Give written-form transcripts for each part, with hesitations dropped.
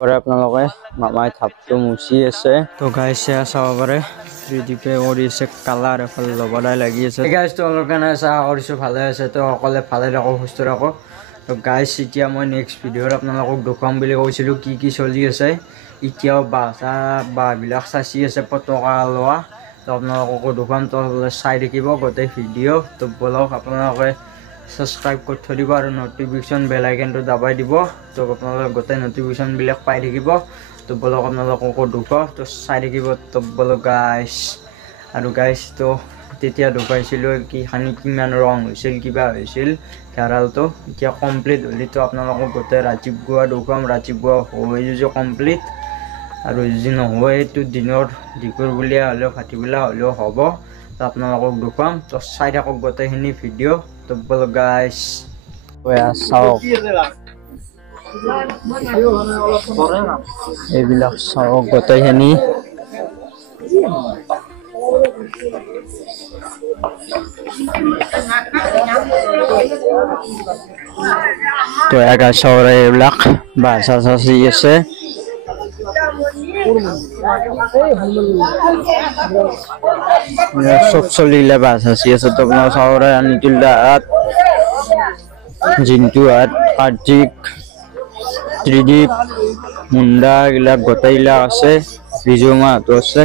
পৰে আপোনালোকে মামাই থাপটো মুচি আছে তো গাইছ চাব পাৰে ত্ৰিদীপে কৰিছে কালাৰ এফালে লবৰাই লাগি আছে গাইছ তোমালোকে চাহ কৰিছোঁ ভালে আছে তো সকলে ভালে ৰাখো সুস্থ ৰাখো তো গাইছ এতিয়া মই নেক্সট ভিডিঅ'ত আপোনালোকক দেখুৱাম বুলি কৈছিলোঁ কি চলি আছে এতিয়াও বাঁহবিলাক চাচি আছে পতকা লোৱা তো আপোনালোককো দেখুৱাম তো চাই থাকিব গোটেই ভিডিঅ' তো বলক আপোনালোকে সাবস্ক্ৰাইব কৰি থৈ দিব আৰু নটিফিকেশ্যন বেল আইকনটো দাবাই দিব তো আপোনালোকে গোটেই নটিফিকেশ্যনবিলাক পাই থাকিব তো বলক আপোনালোককো দেখুৱাওঁ তো চাই থাকিব তো বলক গাইছ আৰু গাইছ তো তেতিয়া দেখুৱাইছিলোঁ কিমান ৰং হৈছিল কিবা হৈছিল ঘেৰালটো এতিয়া কমপ্লিট হ'লে তো আপোনালোকক গোটেই ৰাতিপুৱা দেখুৱাম ৰাতিপুৱা হৈ যোৱা কমপ্লিট আৰু যদি নহয় এইটো দিনৰ দীঘলীয়া হ'লেও ভাটিবেলা হ'লেও হ'ব তো আপোনালোকক দেখুৱাম তো চাই থাকক গোটেইখিনি ভিডিঅ' তো বলো গাইছ চাওক এইবিলাক চাওক গোটেইখিনি তো একা চাউৰে এইবিলাক বাছা চাচি আছে সব চলিলে বাছ আছি আছে তো আপোনাৰ চাউৰে আনিতুল্লা হাত জিন্তু হাত কাৰ্তিক ত্ৰিদীপ মুণ্ডা এইবিলাক গোটেইবিলাক আছে ৰিজুমা হাতো আছে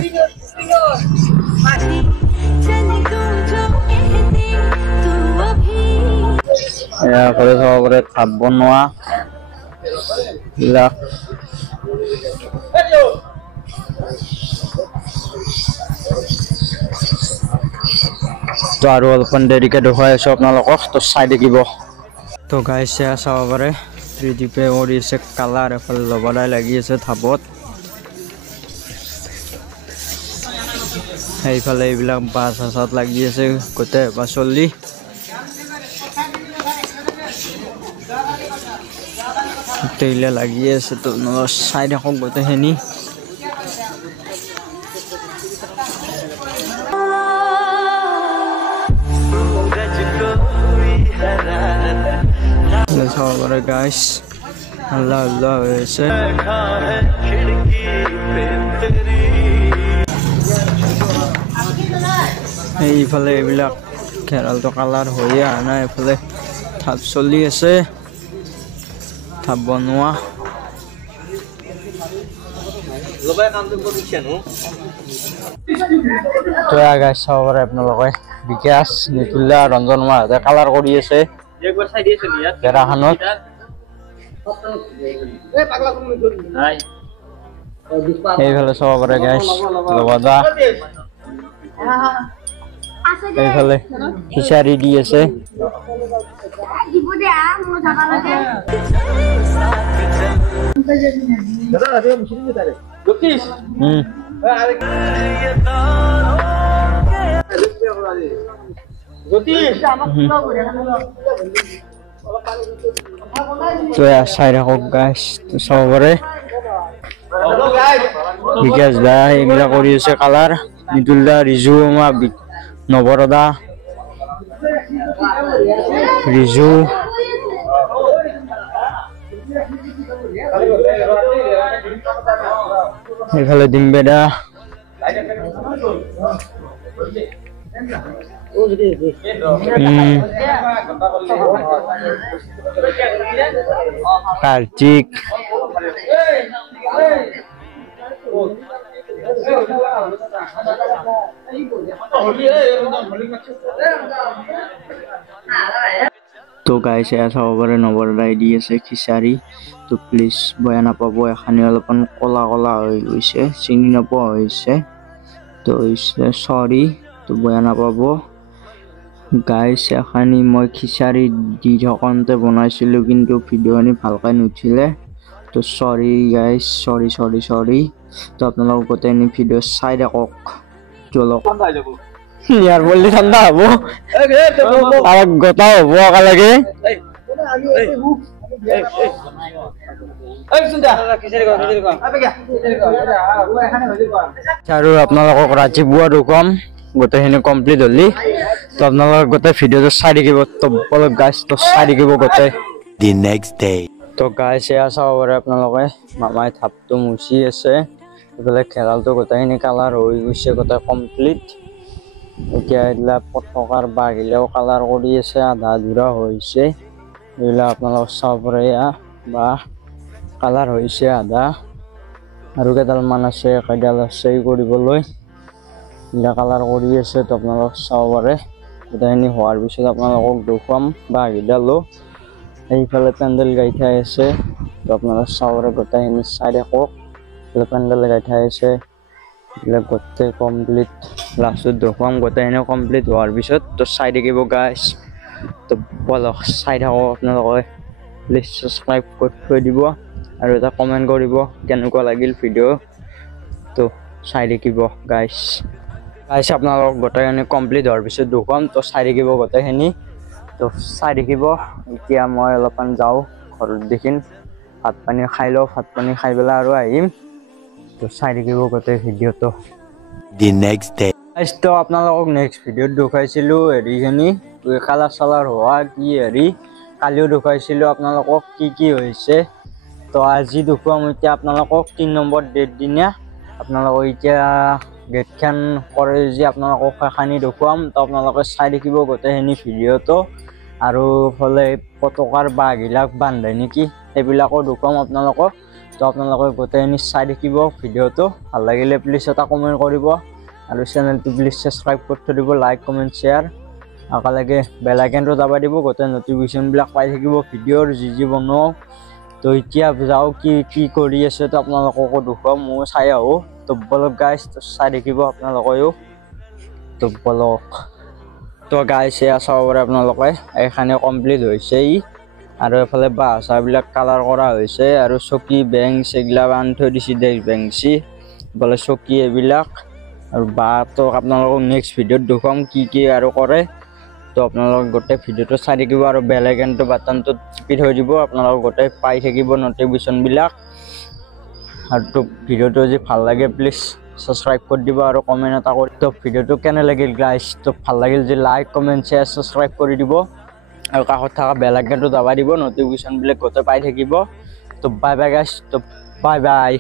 এয়াৰ চাব পাৰে থাপ বনোৱা এইবিলাক তো আৰু অলপমান দেৰিকে দেখুৱাই আছোঁ আপোনালোকক তো চাই থাকিব তো গাইছ চাব পাৰে ত্ৰিদীপে কৰিছে কালাৰ এফালে লবৰাই লাগি আছে থাপত সেইফালে এইবিলাক বাছ চাছত লাগি আছে গোটেই পাচলি গোটেইবিলাক লাগি আছে তো চাই থাকক গোটেইখিনি চাব পাৰে গাইছ আল্লাহ আল্লাহ হৈ আছে এইফালে এইবিলাক ঘেৰালটো কালাৰ হৈয়ে অহা নাই এইফালে থাপ চলি আছে থাপ বনোৱা তো গাইছ চাব পাৰে আপোনালোকে বিকাশ নিতুল্লা ৰঞ্জন মাহঁতে কালাৰ কৰি আছে ঘেৰাখানত এইফালে চাব পাৰে গাইছ লবাদা এইফালে খিচাৰি দি আছে তো চাই থাকক গাইছ চাব পাৰে বিকাশ দা এইবিলাক কৰি আছে কালাৰ নিতুল্লা ৰিজু নৱৰদা ৰিজু এইফালে ডিম্বেদা কাৰ্তিক তো গাইছ চাব পাৰে নৱৰদাই দি আছে খিচাৰি তো প্লিজ বেয়া নাপাব এখানি অলপমান কলা কলা হৈ গৈছে চিনি নোপোৱা হৈছে তো চৰি তো বেয়া নাপাব গাইছ এখানি মই খিচাৰি দি থকোঁতে বনাইছিলোঁ কিন্তু ভিডিঅ'খিনি ভালকৈ নুঠিলে তো চৰি গাইছ চৰি তো আপোনালোক গোটেইখিনি ভিডিঅ' চাই থাকক চলক ইয়াৰ বললি ঠাণ্ডা হ'ব আৰু গোটা হ'ব একেলগে আৰু আপোনালোকক ৰাতিপুৱা দেখুৱাম গোটেইখিনি কমপ্লিট হ'লি তো আপোনালোকে গোটেই ভিডিঅ'টো চাই থাকিব তো গাইছ তো চাই থাকিব গোটেই The next day তো গাইছ এয়া চাব পাৰে আপোনালোকে মামাই থাপটো মুচি আছে এইফালে খেলালটো গোটেইখিনি কালাৰ হৈ গৈছে গোটেই কমপ্লিট এতিয়া এইবিলাক পতাকাৰ বাঘিলেও কালাৰ কৰি আছে আধা আধুৰা হৈছে এইবিলাক আপোনালোকে চাব পাৰে বা কালাৰ হৈছে আধা আৰু কেইডালমান আছে কেইডাল আছে কৰিবলৈ এইবিলাক কালাৰ কৰি আছে তো আপোনালোকে চাব পাৰে গোটেইখিনি হোৱাৰ পিছত আপোনালোকক দেখুৱাম বাঘিডালো এইফালে পেণ্ডেল গাইঠাই আছে তো আপোনালোকে চাব পাৰে গোটেইখিনি চাই থাকক এইফালে পেণ্ডেল গাইঠাই আছে এইবিলাক গোটেই কমপ্লিট লাষ্টত দেখুৱাম গোটেইখিনি কমপ্লিট হোৱাৰ পিছত তো চাই থাকিব গাইছ তো বলক চাই থাকক আপোনালোকে প্লিজ ছাবস্ক্ৰাইব কৰি থৈ দিব আৰু এটা কমেণ্ট কৰিব কেনেকুৱা লাগিল ভিডিঅ' তো চাই থাকিব গাইছ আপোনালোকক গোটেইখিনি কমপ্লিট হোৱাৰ পিছত দেখুৱাম তো চাই থাকিব গোটেইখিনি তো চাই থাকিব এতিয়া মই অলপমান যাওঁ ঘৰত দেখিম ভাত পানী খাই লওঁ ভাত পানী খাই পেলাই আৰু আহিম তো চাই থাকিব গোটেই ভিডিঅ'টো The next day. তো আপোনালোকক নেক্সট ভিডিঅ'ত দেখুৱাইছিলোঁ হেৰিখিনি কালাৰ চালাৰ হোৱা কি হেৰি কালিও দেখুৱাইছিলোঁ আপোনালোকক কি হৈছে তো আজি দেখুৱাম এতিয়া আপোনালোকক 3 নম্বৰ ডেট দিনা আপোনালোকক এতিয়া গেটখন কৰে যে আপোনালোকক সেইখিনি দেখুৱাম তো আপোনালোকে চাই থাকিব গোটেইখিনি ভিডিঅ'টো আৰু ফলে পতাকাৰ বাঘবিলাক বান্ধে নেকি সেইবিলাকো দেখুৱাম আপোনালোকক তো আপোনালোকে গোটেইখিনি চাই থাকিব ভিডিঅ'টো ভাল লাগিলে প্লিজ এটা কমেণ্ট কৰিব আৰু চেনেলটো প্লিজ ছাবস্ক্ৰাইব কৰি থৈ দিব লাইক কমেণ্ট শ্বেয়াৰ একেলগে বেল আইকনটো দাবাই দিব গোটেই নটিফিকেশ্যনবিলাক পাই থাকিব ভিডিঅ'ৰ যি বনাওঁ তো এতিয়া যাওঁ কি কৰি আছে তো আপোনালোককো দেখুৱাম মই চাই আহোঁ তো বলক গাইছ তো চাই থাকিব আপোনালোকেও তো বলক তো গাইছ এয়া চাব পাৰে আপোনালোকে এইখানে কমপ্লিট হৈছে আৰু এফালে বাঁহ চাহবিলাক কালাৰ কৰা হৈছে আৰু চকী বেঞ্চ এইবিলাক আনি থৈ দিছে ডেস্ক বেঞ্চি বোলে চকী এইবিলাক আৰু বাঁহটো আপোনালোকক নেক্সট ভিডিঅ'ত দেখুৱাম কি আৰু কৰে তো আপোনালোক গোটেই ভিডিঅ'টো চাই থাকিব আৰু বেল আইকনটো বাটনটো টিপি থৈ দিব আপোনালোক গোটেই পাই থাকিব নটিফিকেশ্যনবিলাক আৰু তো ভিডিঅ'টো যদি ভাল লাগে প্লিজ ছাবস্ক্ৰাইব কৰি দিব আৰু কমেণ্ট এটা কৰি তো ভিডিঅ'টো কেনে লাগিল গাইছ তো ভাল লাগিল যদি লাইক কমেণ্ট শ্বেয়াৰ ছাবস্ক্ৰাইব কৰি দিব আৰু কাষত থকা বেল আইকনটো দাবাই দিব নটিফিকেশ্যনবিলাক গোটেই পাই থাকিব তো বাই বাই গাইছ তো বাই বাই